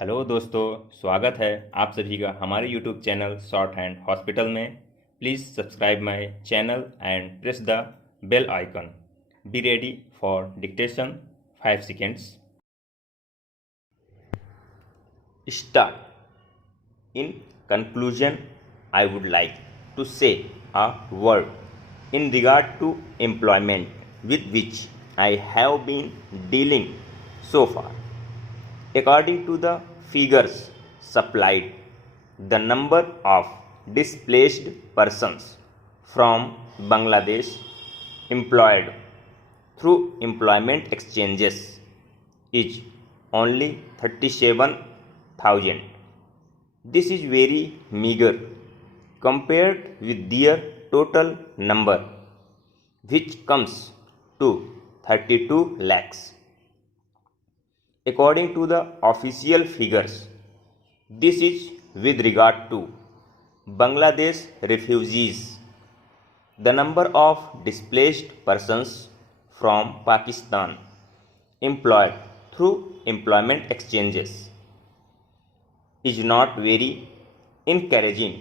Hello दोस्तों, स्वागत है आप सभी का हमारे YouTube channel short hand hospital में। Please subscribe my channel and press the bell icon. Be ready for dictation 5 seconds. Start. In conclusion, I would like to say a word in regard to employment with which I have been dealing so far. According to the figures supplied, the number of displaced persons from Bangladesh employed through employment exchanges is only 37,000. This is very meager compared with their total number, which comes to 32 lakhs. According to the official figures, this is with regard to Bangladesh refugees. The number of displaced persons from Pakistan employed through employment exchanges is not very encouraging,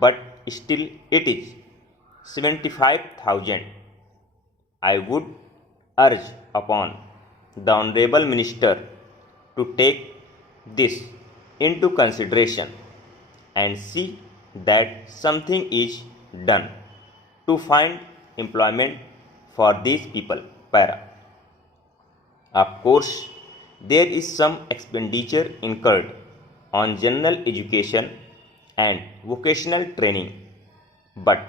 but still it is 75,000. I would urge upon the Honorable Minister to take this into consideration and see that something is done to find employment for these people. Para. Of course, there is some expenditure incurred on general education and vocational training, but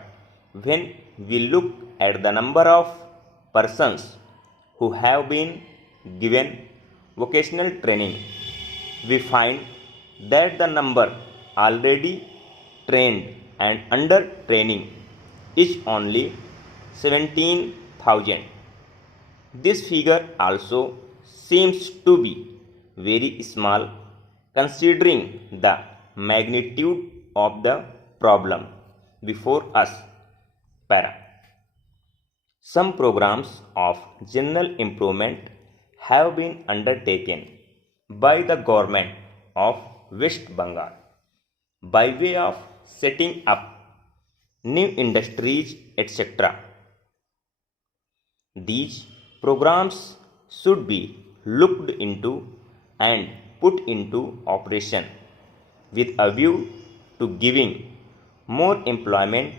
when we look at the number of persons who have been given vocational training, we find that the number already trained and under training is only 17,000. This figure also seems to be very small considering the magnitude of the problem before us. Para. Some programs of general improvement have been undertaken by the government of West Bengal by way of setting up new industries, etc. These programs should be looked into and put into operation with a view to giving more employment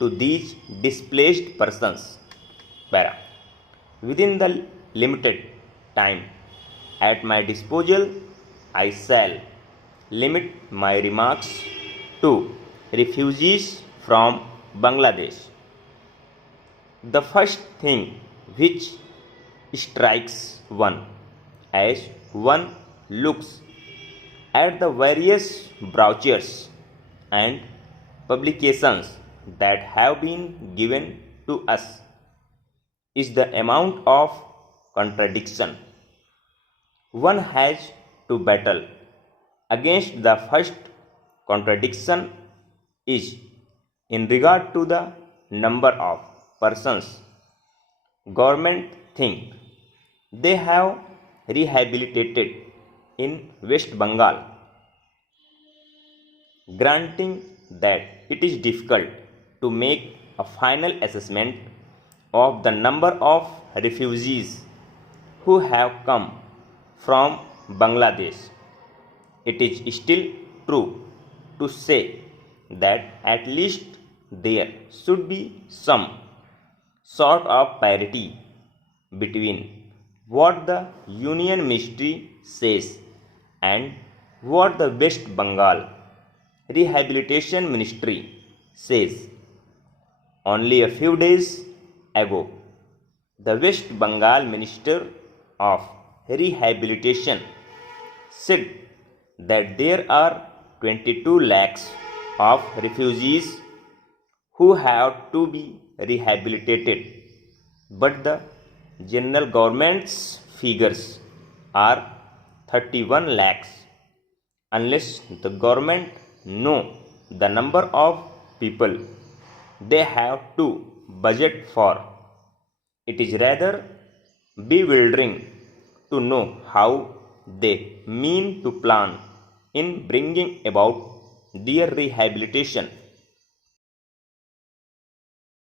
to these displaced persons. Para. Within the limited time at my disposal, I shall limit my remarks to refugees from Bangladesh. The first thing which strikes one as one looks at the various brochures and publications that have been given to us is the amount of contradiction. One has to battle against the first contradiction is in regard to the number of persons government think they have rehabilitated in West Bengal. Granting that it is difficult to make a final assessment of the number of refugees who have come from Bangladesh, it is still true to say that at least there should be some sort of parity between what the Union Ministry says and what the West Bengal Rehabilitation Ministry says. Only a few days ago, the West Bengal Minister of Rehabilitation said that there are 22 lakhs of refugees who have to be rehabilitated, but the general government's figures are 31 lakhs. Unless the government know the number of people they have to budget for, it is rather bewildering to know how they mean to plan in bringing about their rehabilitation